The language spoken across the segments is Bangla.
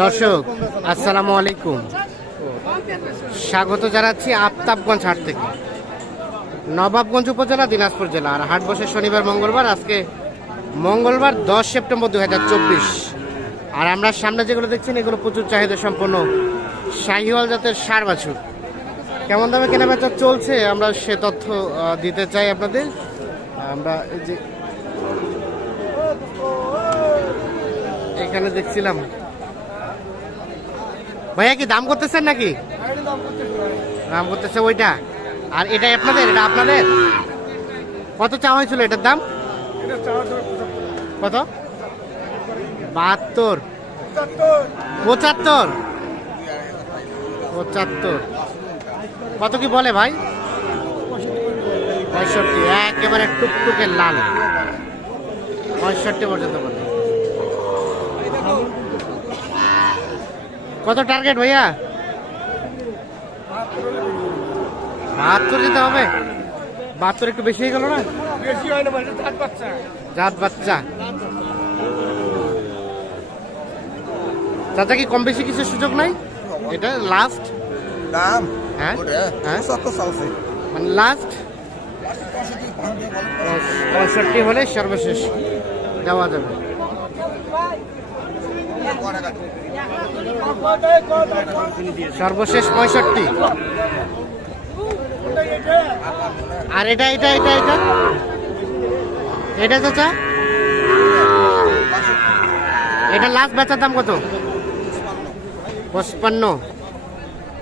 দর্শক, আসসালামু আলাইকুম। স্বাগত জানাচ্ছি আফতাবগঞ্জ হাট থেকে। নবাবগঞ্জ উপজেলা, দিনাজপুর জেলা। আর হাট বসে শনিবার, মঙ্গলবার, আজকে মঙ্গলবার, দশ সেপ্টেম্বর দু হাজার চব্বিশ। আর আমরা সামনে যেগুলো দেখছেন এগুলো প্রচুর চাহিদা সম্পন্ন শাহিওয়াল জাতের সার বাছুর। কেমন দামে কেনাবেচা চলছে? আমরা সে তথ্য দিতে চাই আপনাদের। আমরা এই যে এখানে দেখছিলাম ভাইয়া কি দাম করতেছেন নাকি? দাম করতেছে ওইটা। আর এটা আপনাদের? এটা আপনাদের? কত চাওয়া হয়েছিল এটার দাম? কত? বাহাত্তর। পঁচাত্তর। পঁচাত্তর। কত কি বলে ভাই? পঁয়ষট্টি। একেবারে টুকটুকে লাল। পঁয়ষট্টি পর্যন্ত বলে। কত টার্গেট ভাইয়া? বাহাত্তর দিতে হবে। বাহাত্তর একটু বেশি হয়ে গেল না? জাত বাচ্চা। চাচা কি কম বেশি কিছু সুযোগ নাই? এটা লাস্ট দাম? হ্যাঁ? হ্যাঁ? মানে লাস্ট পঁয়ষট্টি হলে সর্বশেষ দেওয়া যাবে। সর্বশেষ পঁয়ষট্টি। আর এটা এটা এটা এটা? এটা চাচা? এটা লাস্ট বেচার দাম কত? পঁচপান্ন।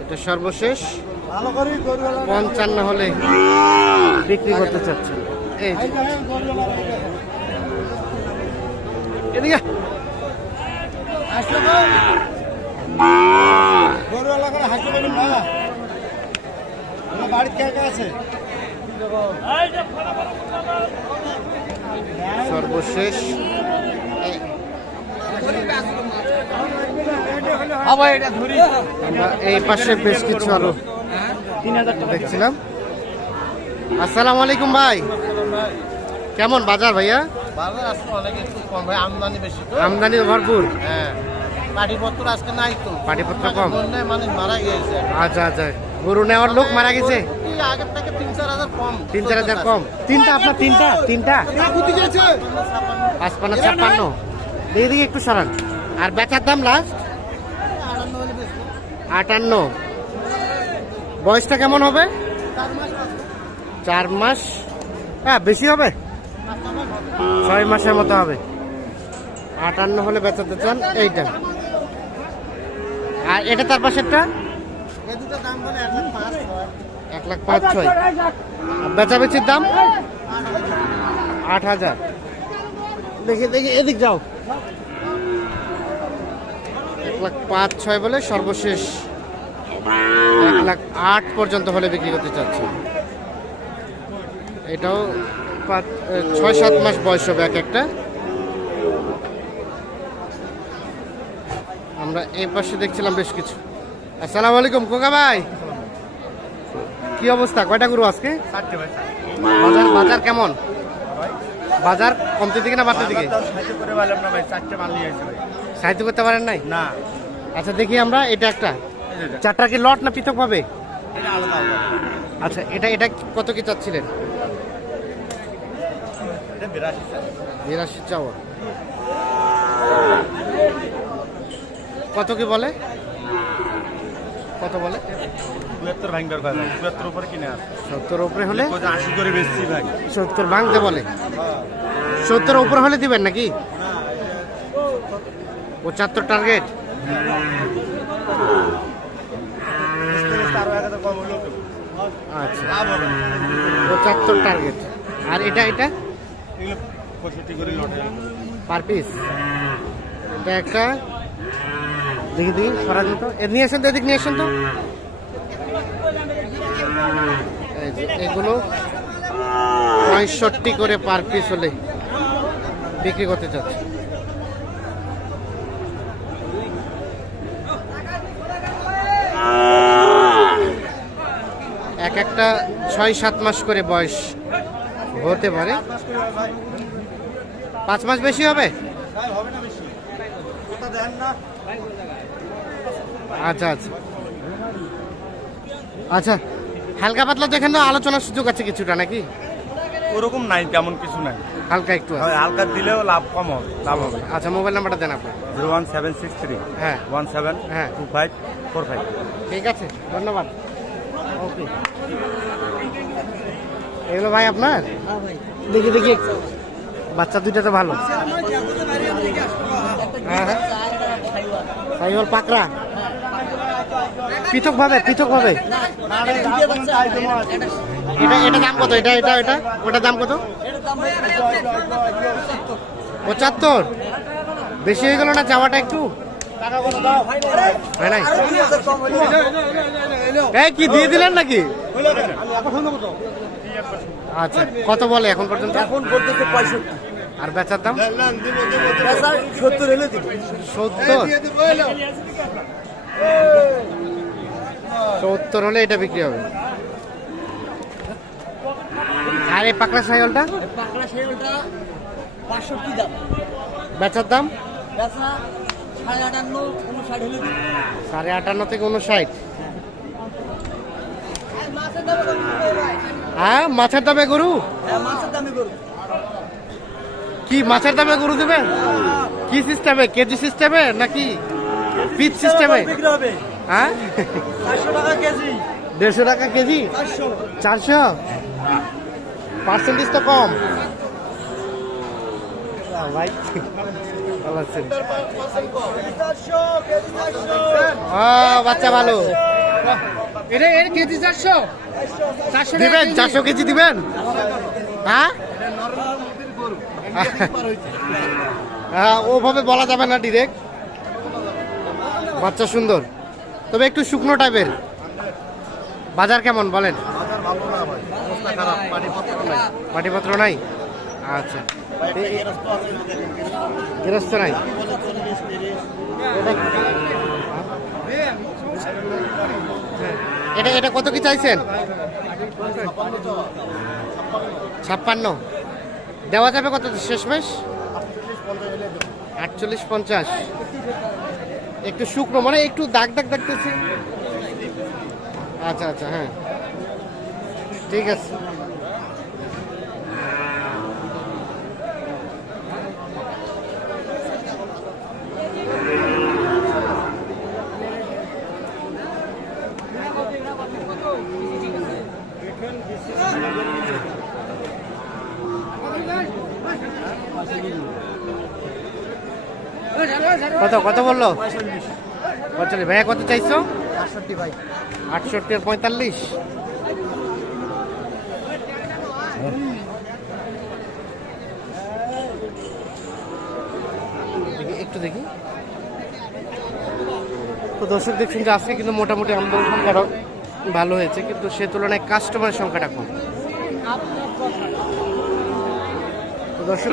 এটা সর্বশেষ। পঞ্চান্ন হলে বিক্রি করতে চাচ্ছে এই এদিকে সর্বশেষ। আমরা এই পাশে বেশ কিছু আরও দেখছিলাম। আসসালামু আলাইকুম ভাই। কেমন বাজার ভাইয়া? বাজার আজকে অনেক একটু কম ভাই আমদানি বেশি তো। আমদানি ভরপুর। হ্যাঁ পাটিপত্র আজকে নাই তো। পাটিপত্র কম। মানুষ মারা গিয়েছে। আচ্ছা আচ্ছা। গরু নেওয়ার লোক মারা গেছে? আগের থেকে তিন চার হাজার কম? তিন চার হাজার কম। তিনটা আপনার তিনটা? তিনটা? পাঁচপান্ন ছাপ্পান্ন। দেখি দেখি একটু সরান। আর বেচার দাম লাস্ট আটান্ন। বয়সটা কেমন হবে? চার মাস? হ্যাঁ বেশি হবে। ছয় মাসের মতো হবে। আটান্ন হলে বেচাতে চান, এইটা। আর এটা তার পাশেরটা? এক লাখ পাঁচ ছয়। বেচাবেচির দাম? আট হাজার। দেখি দেখি, এদিক যাও। এক লাখ পাঁচ ছয় বলে সর্বশেষ এক লাখ আট পর্যন্ত হলে বিক্রি করতে চাচ্ছে এটাও পাঁচ ছয় সাত মাস বয়স হবে এক একটা। আমরা এই পাশে দেখছিলাম বেশ কিছু। আসসালামু আলাইকুম কোকা ভাই। কি অবস্থা? কয়টা গরু আজকে? বাজার বাজার কেমন? বাজার কমতে দিকে না বাড়তে দিকে? সাহায্য করতে পারেন নাই? না। আচ্ছা দেখি আমরা এটা একটা। চারটা কি লট না পৃথক আলাদা। আচ্ছা এটা এটা কত কি চাচ্ছিলেন? বিরাশি চাওয়া। কত কি বলে? কত বলে? চুয়াত্তর ভাঙবার ভাই ভাই চুয়াত্তর উপরে কিনে আসে। সত্তর উপরে হলে? আশি করে বেশি ভাই সত্তর ভাঙতে বলে। সত্তর উপরে হলে দিবেন নাকি? পঁচাত্তর টার্গেট। আচ্ছা। পঁচাত্তর টার্গেট। আর এটা এটা? পঁয়ষট্টি করে পার পিস তো এ, নিয়ে আসেন তো, এদিক নিয়ে আসেন তো। এগুলো করে পার পিস হলে বিক্রি করতে চাচ্ছে। এক একটা ছয় সাত মাস করে বয়স। হতে পারে। পাঁচ মাস বেশি হবে? আচ্ছা আচ্ছা। আচ্ছা হালকা পাতলা তো এখানে আলোচনার সুযোগ আছে কিছুটা নাকি? ওরকম নাই তেমন কিছু নাই। হালকা একটু হালকা দিলেও লাভ কম হবে লাভ হবে। আচ্ছা মোবাইল নাম্বারটা দেন আপনার zero one seven six three হ্যাঁ। ওয়ান সেভেন হ্যাঁ। Two five four five. ঠিক আছে ধন্যবাদ। ওকে। এগুলো ভাই আপনার দেখি দেখি বাচ্চা দুইটা তো ভালো হ্যাঁ হ্যাঁ পাকড়া পৃথক ভাবে পৃথক ভাবে এটা এটা দাম কত এটা এটা এটা ওটার দাম কত পঁচাত্তর বেশি হয়ে গেল না চাওয়াটা একটু হয় কি দিয়ে দিলেন নাকি আচ্ছা কত বলে এখন পর্যন্ত? এখন বলতেছে পঁয়ষট্টি। আর বেচার দাম? সত্তর হলে সত্তর? সত্তর হলে এটা বিক্রি হবে। আর এই পাকড়া সাইকেলটা পাকড়া শেরলটা বাষট্টি দাম। বেচার দাম? বেচা সাড়ে আটান্ন সাড়ে আটান্ন থেকে উনষাট। হ্যাঁ মাছের দামে গরু? হ্যাঁ মাছের দামে করব কি মাছের দামে গরু দেবেন? কি সিস্টেমে? কেজি সিস্টেমে নাকি পিস সিস্টেমে হ্যাঁ? দেড়শো টাকা কেজি? চারশো। পার্সেন্টেজ তো কম। ভাই ভালো আছেন। বাচ্চা ভালো। এটা এর কেজি চারশো? দিবেন। চারশো কেজি দিবেন? হ্যাঁ? হ্যাঁ ওভাবে বলা যাবে না ডিরেক্ট বাচ্চা সুন্দর। তবে একটু শুকনো টাইপের বাজার কেমন বলেন? পাটিপত্র নাই? আচ্ছা। গৃহস্থ নাই? এটা এটা কত কি চাইছেন? ছাপ্পান্ন। দেওয়া যাবে কত শেষমেশ? আটচল্লিশ পঞ্চাশ। একটু শুকনো মানে একটু দাগ দাগ দেখতেছি। আচ্ছা আচ্ছা হ্যাঁ। ঠিক আছে। কত কত বলল? পঁয়তাল্লিশ। ভাইয়া কত চাইছো? আটষট্টি ভাই। আটষট্টি আর পঁয়তাল্লিশ? একটু দেখি। তো দর্শক দেখছেন যে আজকে কিন্তু মোটামুটি আমদানি সংখ্যাটা ভালো হয়েছে কিন্তু সে তুলনায় কাস্টমারের সংখ্যাটা কম। দর্শক